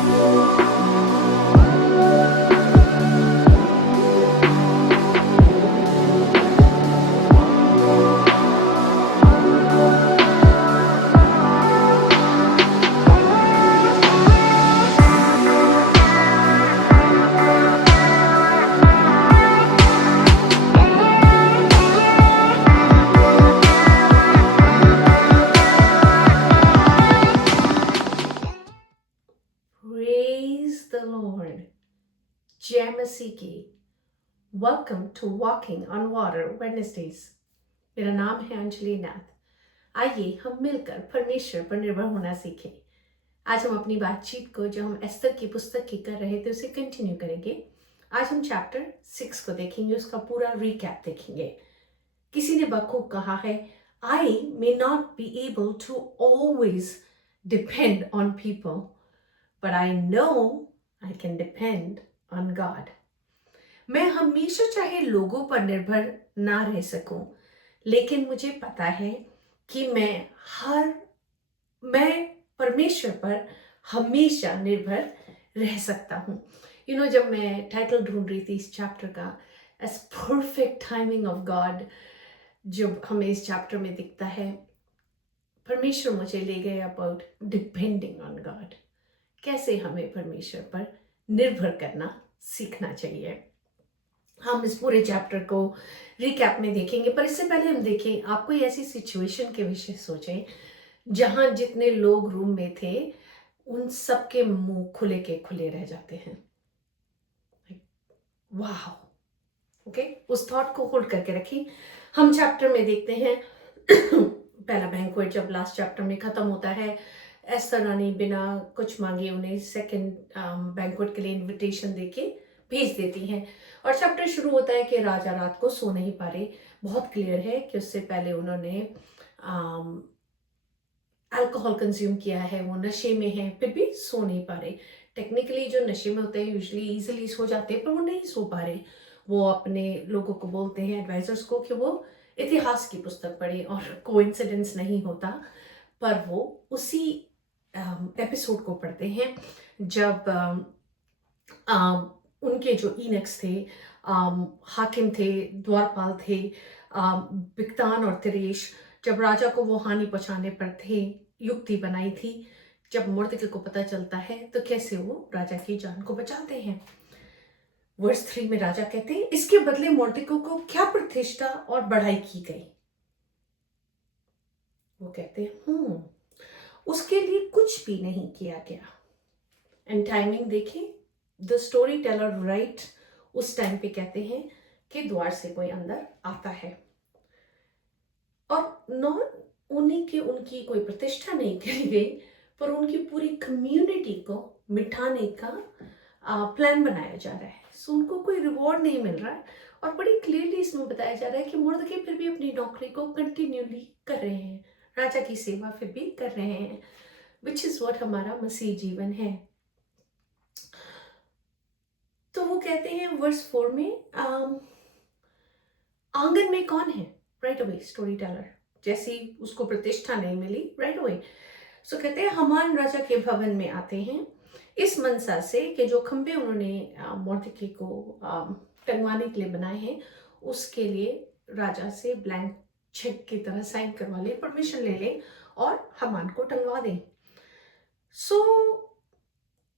Praise the Lord. जय मसीह की। Welcome to walking on water Wednesdays. मेरा नाम है अंजलि नाथ। आइए हम मिलकर परमेश्वर पर निर्भर होना सीखें। आज हम अपनी बातचीत को जो हम एस्तर की पुस्तक की कर रहे थे उसे कंटिन्यू करेंगे। आज हम चैप्टर 6 को देखेंगे, उसका पूरा रिकैप देखेंगे। किसी ने बखूब कहा है, I may not be able to always depend on people, but I know I can depend on God. मैं हमेशा चाहे लोगों पर निर्भर ना रह सकूं, लेकिन मुझे पता है कि मैं परमेश्वर पर हमेशा निर्भर रह सकता हूं। जब मैं टाइटल ढूंढ रही थी इस चैप्टर का, as perfect timing of God, जब हमें इस चैप्टर में दिखता है, परमेश्वर मुझे ले गए अबाउट डिपेंडिंग ऑन गॉड। कैसे हमें परमेश्वर पर निर्भर करना सीखना चाहिए। हम इस पूरे चैप्टर को रिकैप में देखेंगे, पर इससे पहले हम देखें, आप कोई ऐसी सिचुएशन के विषय सोचें जहां जितने लोग रूम में थे उन सबके मुंह खुले के खुले रह जाते हैं। वाह, ओके, उस थॉट को होल्ड करके रखिए। हम चैप्टर में देखते हैं पहला बैंक्वेट जब लास्ट चैप्टर में खत्म होता है, एस्तर रानी बिना कुछ मांगे उन्हें सेकंड बैंक्वेट के लिए इनविटेशन देके भेज देती हैं। और चैप्टर शुरू होता है कि राजा रात को सो नहीं पा रहे। बहुत क्लियर है कि उससे पहले उन्होंने अल्कोहल कंज्यूम किया है, वो नशे में है, फिर भी सो नहीं पा रहे। टेक्निकली जो नशे में होते हैं यूजुअली इजीली सो जाते हैं, पर वो नहीं सो पा रहे। वो अपने लोगों को बोलते हैं, एडवाइजर्स को, कि वो इतिहास की पुस्तक पढ़े, और कोइंसिडेंस नहीं होता, पर वो उसी एपिसोड को पढ़ते हैं जब उनके जो इनक्स थे, हाकिम थे, द्वारपाल थे, बिक्तान और तिरेश, जब राजा को वो हानि पहुंचाने पर थे, युक्ति बनाई थी। जब मुर्दके को पता चलता है तो कैसे वो राजा की जान को बचाते हैं। वर्स 3 में राजा कहते हैं, इसके बदले मुर्दके को क्या प्रतिष्ठा और बढ़ाई की गई। वो कहते हैं उसके लिए कुछ भी नहीं किया गया। एंड टाइमिंग देखें, द स्टोरी टेलर राइट उस टाइम पे कहते हैं कि द्वार से कोई अंदर आता है, और नॉन उन्हीं के उनकी कोई प्रतिष्ठा नहीं करी गई, पर उनकी पूरी कम्युनिटी को मिटाने का प्लान बनाया जा रहा है। सो उनको कोई रिवॉर्ड नहीं मिल रहा है, और बड़ी क्लियरली इसमें बताया जा रहा है कि मुर्दके फिर भी अपनी नौकरी को कंटिन्यूली कर रहे हैं, राजा की सेवा फिर भी कर रहे हैं, विच इज व्हाट हमारा मसीह जीवन है। तो वो कहते हैं वर्स 4 में, आंगन में कौन है, राइट अवे स्टोरी टेलर, जैसी उसको प्रतिष्ठा नहीं मिली, राइट अवे सो कहते हैं हमान राजा के भवन में आते हैं, इस मनसा से कि जो खंबे उन्होंने मोर्दके को टंगवाने के लिए बनाए हैं, उसके लिए राजा से ब्लैंक चेक की तरह साइन करवा ले, परमिशन ले ले, और हमान को टंगवा दें। सो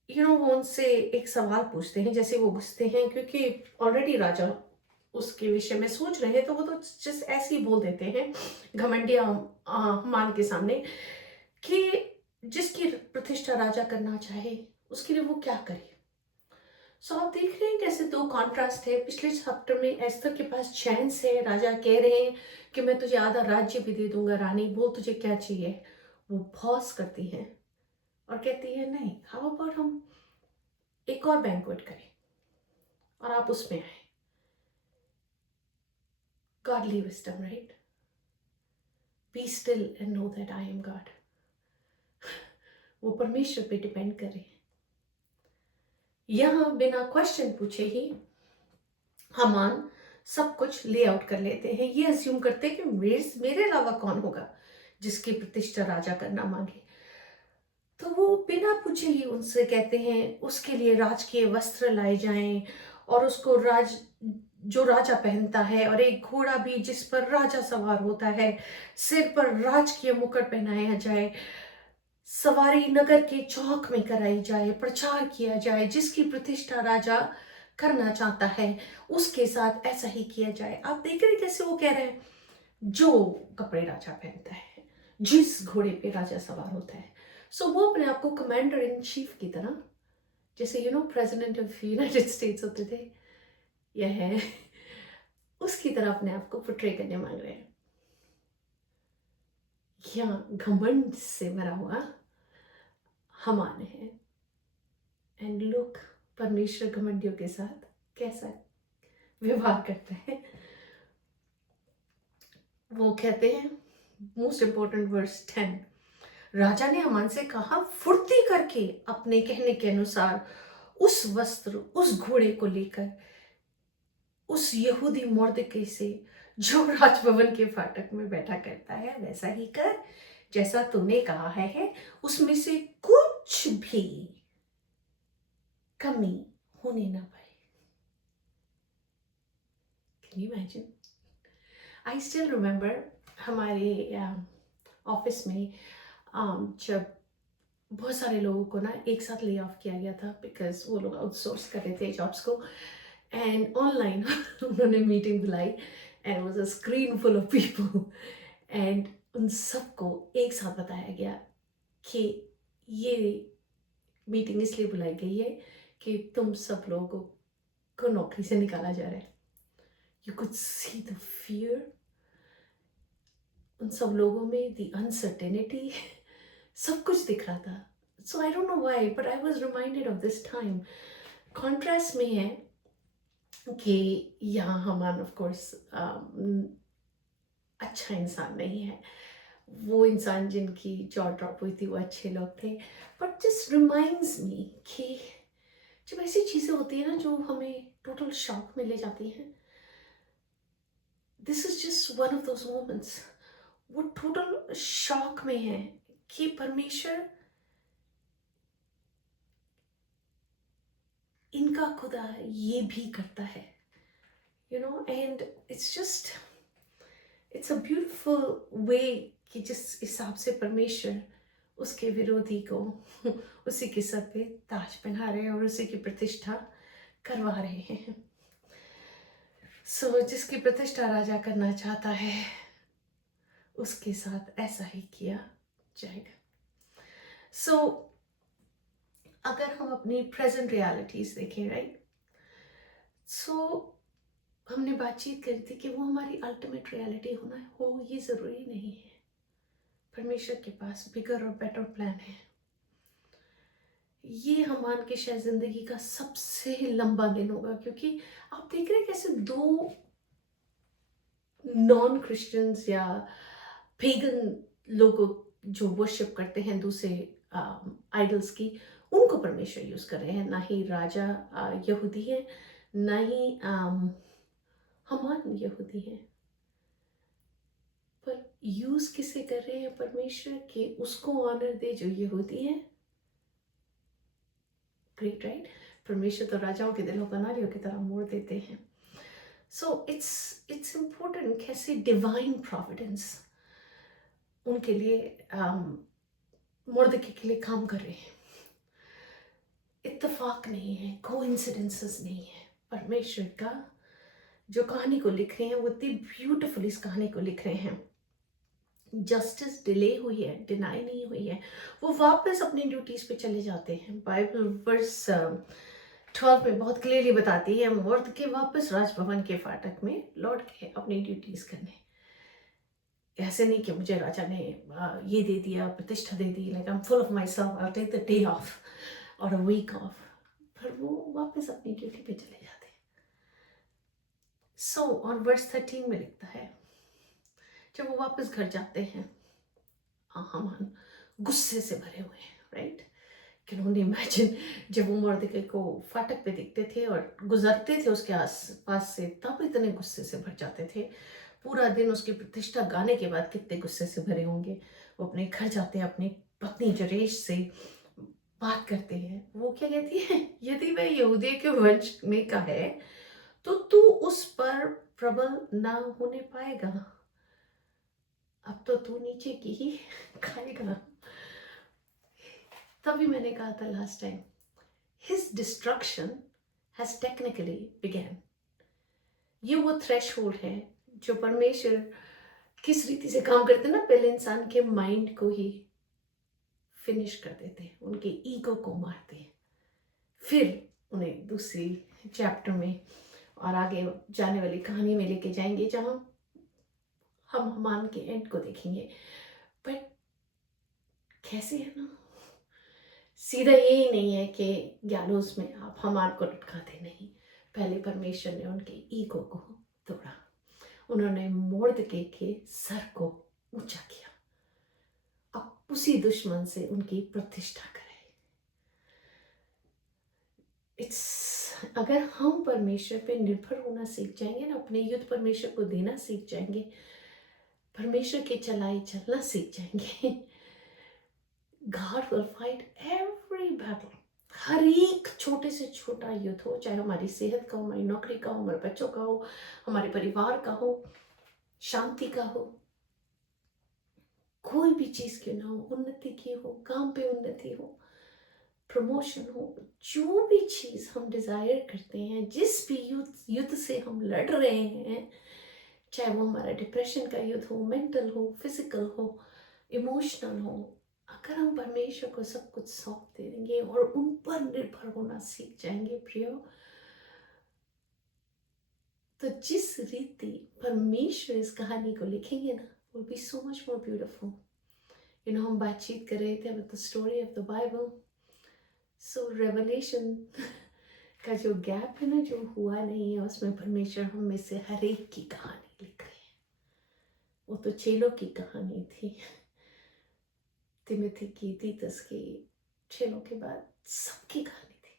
वो उनसे एक सवाल पूछते हैं, जैसे वो घुसते हैं, क्योंकि ऑलरेडी राजा उसके विषय में सोच रहे हैं, तो वो तो जस्ट ऐसे ही बोल देते हैं घमंडिया हमान के सामने कि जिसकी प्रतिष्ठा राजा करना चाहे उसके लिए वो क्या करे। सो आप देख रहे हैं कैसे दो कॉन्ट्रास्ट है। पिछले चैप्टर में एस्तर के पास चांस है, राजा कह रहे हैं कि मैं तुझे आधा राज्य भी दे दूंगा, रानी बोल तुझे क्या चाहिए। वो पॉज करती है और कहती है, नहीं, हाउ अबाउट हम एक और बैंक्वेट करें और आप उसमें आए। Godly wisdom, right? Be still and know that I am God. वो परमेश्वर पे डिपेंड कर रहे हैं। यहां बिना क्वेश्चन पूछे ही हमान सब कुछ ले आउट कर लेते हैं। ये अज्यूम करते हैं कि मेरे अलावा कौन होगा जिसकी प्रतिष्ठा राजा करना मांगे। तो वो बिना पूछे ही उनसे कहते हैं उसके लिए राजकीय वस्त्र लाए जाएं, और उसको जो राजा पहनता है, और एक घोड़ा भी जिस पर राजा सवार होता है, सिर पर राजकीय मुकुट पहनाया जाए, सवारी नगर के चौक में कराई जाए, प्रचार किया जाए, जिसकी प्रतिष्ठा राजा करना चाहता है उसके साथ ऐसा ही किया जाए। आप देख रहे हैं कैसे वो कह रहे हैं, जो कपड़े राजा पहनता है, जिस घोड़े पे राजा सवार होता है। सो वो अपने आप को कमांडर इन चीफ की तरह, जैसे प्रेसिडेंट ऑफ यूनाइटेड स्टेट्स होते थे, यह है उसकी तरह अपने आप को पोर्ट्रे करने मांग रहे हैं। यहाँ घमंड से भरा हुआ हमान है। एंड लुक, परमेश्वर घमंडियों के साथ कैसा व्यवहार करता है। वो कहते हैं, मोस्ट इंपॉर्टेंट वर्स 10, राजा ने हमान से कहा, फुर्ती करके अपने कहने के अनुसार उस वस्त्र, उस घोड़े को लेकर उस यहूदी मर्दके से जो राजभवन के फाटक में बैठा करता है वैसा ही कर, जैसा तूने कहा है। उसमें से कुछ भी कमी होने ना पाए। Can you imagine? I still remember हमारे ऑफिस में जब बहुत सारे लोगों को ना एक साथ ले ऑफ किया गया था, बिकॉज वो लोग आउटसोर्स कर रहे थे जॉब्स को, एंड ऑनलाइन उन्होंने मीटिंग बुलाई, and was a screen full of people, and उन सबको एक साथ बताया गया कि ये मीटिंग इसलिए बुलाई गई है कि तुम सब लोगों को नौकरी से निकाला जा रहा है। You could see the fear उन सब लोगों में, द अनसर्टेनिटी, सब कुछ दिख रहा था। So I don't know why, but I was reminded of this time. Contrast में है कि यहाँ हमान ऑफ कोर्स अच्छा इंसान नहीं है। वो इंसान जिनकी जॉ ड्रॉप हुई थी वो अच्छे लोग थे। बट दिस रिमाइंड्स मी कि जब ऐसी चीज़ें होती है ना जो हमें टोटल शॉक में ले जाती हैं, this is just one of those moments. वो टोटल शॉक में है कि परमेश्वर इनका खुदा ये भी करता है, and it's a beautiful way कि जिस हिसाब से परमेश्वर उसके विरोधी को उसी के सर पे ताज पहना रहे हैं और उसी की प्रतिष्ठा करवा रहे हैं। जिसकी प्रतिष्ठा राजा करना चाहता है उसके साथ ऐसा ही किया जाएगा। अगर हम अपनी प्रेजेंट रियलिटीज देखें, राइट, हमने बातचीत करी थी कि वो हमारी अल्टीमेट रियलिटी हो ये ज़रूरी नहीं है। परमेश्वर के पास बिगर और बेटर प्लान है। ये हमान के शायद जिंदगी का सबसे लंबा दिन होगा, क्योंकि आप देख रहे हैं कैसे दो नॉन क्रिश्चियंस या पेगन लोग जो वर्शिप करते हैं दूसरे आइडल्स की, उनको परमेश्वर यूज कर रहे हैं। ना ही राजा यहूदी है, ना ही हमान यहूदी है, पर यूज किसे कर रहे हैं परमेश्वर के उसको ऑनर दे जो यहूदी है। Great, right? परमेश्वर तो राजाओं के दिलों को नारियों की तरह मोड़ देते हैं। इट्स इम्पोर्टेंट कैसे डिवाइन प्रोविडेंस उनके लिए मुर्दके के लिए काम कर रहे हैं। इत्तेफाक नहीं है, कोइंसिडेंसेस नहीं है। परमेश्वर का जो कहानी को लिख रहे हैं वो इतनी ब्यूटिफुल इस कहानी को लिख रहे हैं। जस्टिस डिले हुई है, डिनाई नहीं हुई है। वो वापस अपनी ड्यूटीज पे चले जाते हैं। बाइबल वर्स 12 में बहुत क्लियरली बताती है, मर्द के वापस राजभवन के फाटक में लौट के अपनी ड्यूटीज करने। ऐसे नहीं कि मुझे राजा ने ये दे दिया, प्रतिष्ठा दे दी, like I am full of myself, I take the day off और अ वीक ऑफ, पर वो वापस अपनी ड्यूटी पे चले जाते हैं। और वर्स 13 में लिखता है, जब वो वापस घर जाते हैं, हामान गुस्से से भरे हुए हैं, राइट? कैन ओनली इमेजिन जब वो मर्दके को फाटक पे दिखते थे और गुजरते थे उसके आस पास से, तब इतने गुस्से से भर जाते थे। पूरा दिन उसकी प्रतिष्ठा गाने के बाद कितने गुस्से से भरे होंगे। वो अपने घर जाते हैं, अपनी पत्नी जरेश से बात करते हैं, वो क्या कहती है, यदि वह यहूदिया के वंश में का है तो तू उस पर प्रबल ना होने पाएगा। अब तो तू नीचे की ही खाएगा। तभी मैंने कहा था last time, his destruction has technically began. ये वो थ्रेशहोल्ड है जो परमेश्वर किस रीति से काम करते हैं ना, पहले इंसान के माइंड को ही फिनिश कर देते हैं, उनके ईगो को मारते हैं, फिर उन्हें दूसरी चैप्टर में और आगे जाने वाली कहानी में लेके जाएंगे, जहां हम हमान के एंड को देखेंगे। बट कैसे है ना, सीधा यही नहीं है कि ग्यालोस में आप हमान को लटकाते नहीं। पहले परमेश्वर ने उनके ईगो को तोड़ा, उन्होंने मोर्दके के सर को ऊंचा किया, अब उसी दुश्मन से उनकी प्रतिष्ठा करें। अगर हम परमेश्वर पे निर्भर होना सीख जाएंगे ना, अपने युद्ध परमेश्वर को देना सीख जाएंगे, परमेश्वर की चलाई चलना सीख जाएंगे, God will fight every battle। हर एक छोटे से छोटा युद्ध हो, चाहे हमारी सेहत का हो, हमारी नौकरी का हो, हमारे बच्चों का हो, हमारे परिवार का हो, शांति का हो, कोई भी चीज क्यों ना हो, उन्नति की हो, काम पे उन्नति हो, प्रमोशन हो, जो भी चीज हम डिजायर करते हैं, जिस भी युद्ध से हम लड़ रहे हैं, चाहे वो हमारा डिप्रेशन का युद्ध हो, मेंटल हो, फिजिकल हो, इमोशनल हो, अगर हम परमेश्वर को सब कुछ सौंप देंगे और उन पर निर्भर होना सीख जाएंगे प्रियो, तो जिस रीति परमेश्वर इस कहानी को लिखेंगे ना, will be so much more beautiful। You know, हम बातचीत कर रहे थे about the story of the Bible। So revelation का जो गैप है ना, जो हुआ नहीं है, उसमें परमेश्वर हम में से हर एक की कहानी लिख रहे हैं। वो तो चेलों की कहानी थी, तिमोथी की, तीतस की, चेलों के बाद सबकी कहानी थी,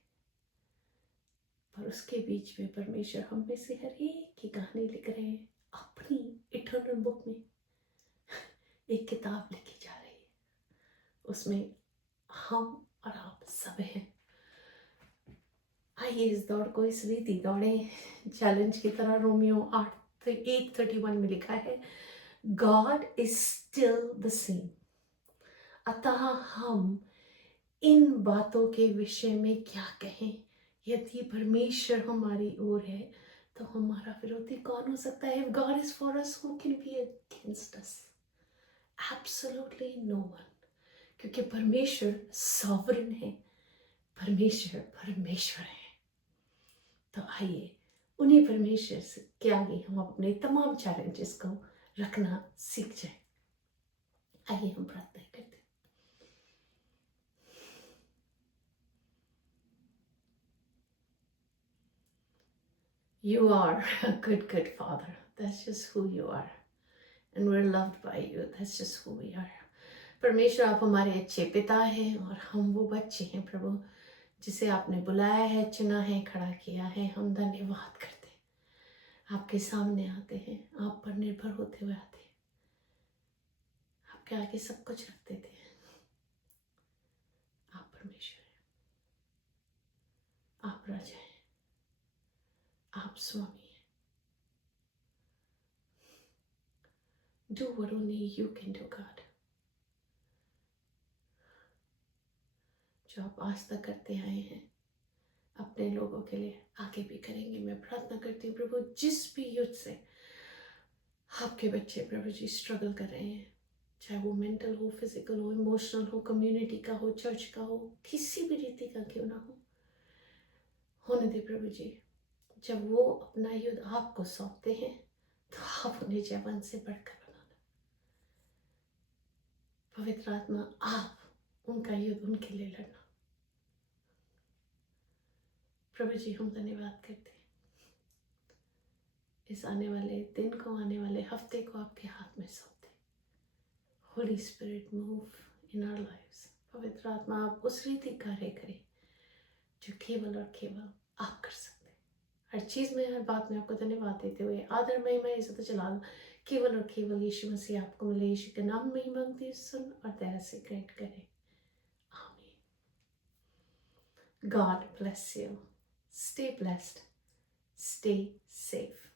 पर उसके बीच में परमेश्वर हम में से हर एक की कहानी लिख रहे हैं, अपनी इटर्नल बुक में एक किताब लिखी जा रही है, उसमें हम और आप सब हैं। आइए इस दौड़ को इस रीति दौड़े, चैलेंज की तरह। रोमियो 8:31 में लिखा है, God is still the same. अतः हम इन बातों के विषय में क्या कहें, यदि परमेश्वर हमारी ओर है तो हमारा विरोधी कौन हो सकता है? If God is for us, who can be against us? Absolutely no one। क्योंकि परमेश्वर सॉवरेन है, परमेश्वर परमेश्वर है। तो आइए उन्हीं परमेश्वर से के आगे हम अपने तमाम चैलेंजेस को रखना सीख जाए। आइए हम प्रार्थना करते हैं। You are a good Father। That's just who you are। And we're loved by you। That's just who we are। परमेश्वर आप हमारे अच्छे पिता हैं और हम वो बच्चे हैं प्रभु, जिसे आपने बुलाया है, चुना है, खड़ा किया है। हम धन्यवाद करते हैं, आपके सामने आते हैं, आप पर निर्भर होते हुए आते हैं, आपके आगे सब कुछ रख देते हैं। आप परमेश्वर हैं, आप राजा हैं, आप स्वामी हैं। Do what only you can do, God। जो आप आज तक करते आए हैं अपने लोगों के लिए, आगे भी करेंगे। मैं प्रार्थना करती हूँ प्रभु, जिस भी युद्ध से आपके बच्चे प्रभु जी स्ट्रगल कर रहे हैं, चाहे वो मेंटल हो, फिजिकल हो, इमोशनल हो, कम्युनिटी का हो, चर्च का हो, किसी भी रीति का क्यों ना हो, होने दे प्रभु जी। जब वो अपना युद्ध आपको सौंपते हैं तो आप उन्हें जवान से बढ़कर बनाना। पवित्र आत्मा, आप उनका युद्ध उनके लिए लड़ना। प्रभु जी हम धन्यवाद करते हैं, इस आने वाले दिन को, आने वाले हफ्ते को आपके हाथ में सौंपते। Holy Spirit move in our lives. पवित्र आत्मा आप उस रीति कार्य करें जो केवल और केवल आप कर सकते हैं। हर चीज़ में, हर बात में आपको धन्यवाद देते हुए, आदर महिमा इज्जत जलाल केवल और केवल यीशु मसीह आपको मिले। यीशु के नाम में ही मांगती, सुन और दया से ग्रहण करें। आमीन। God bless you. Stay blessed. Stay safe.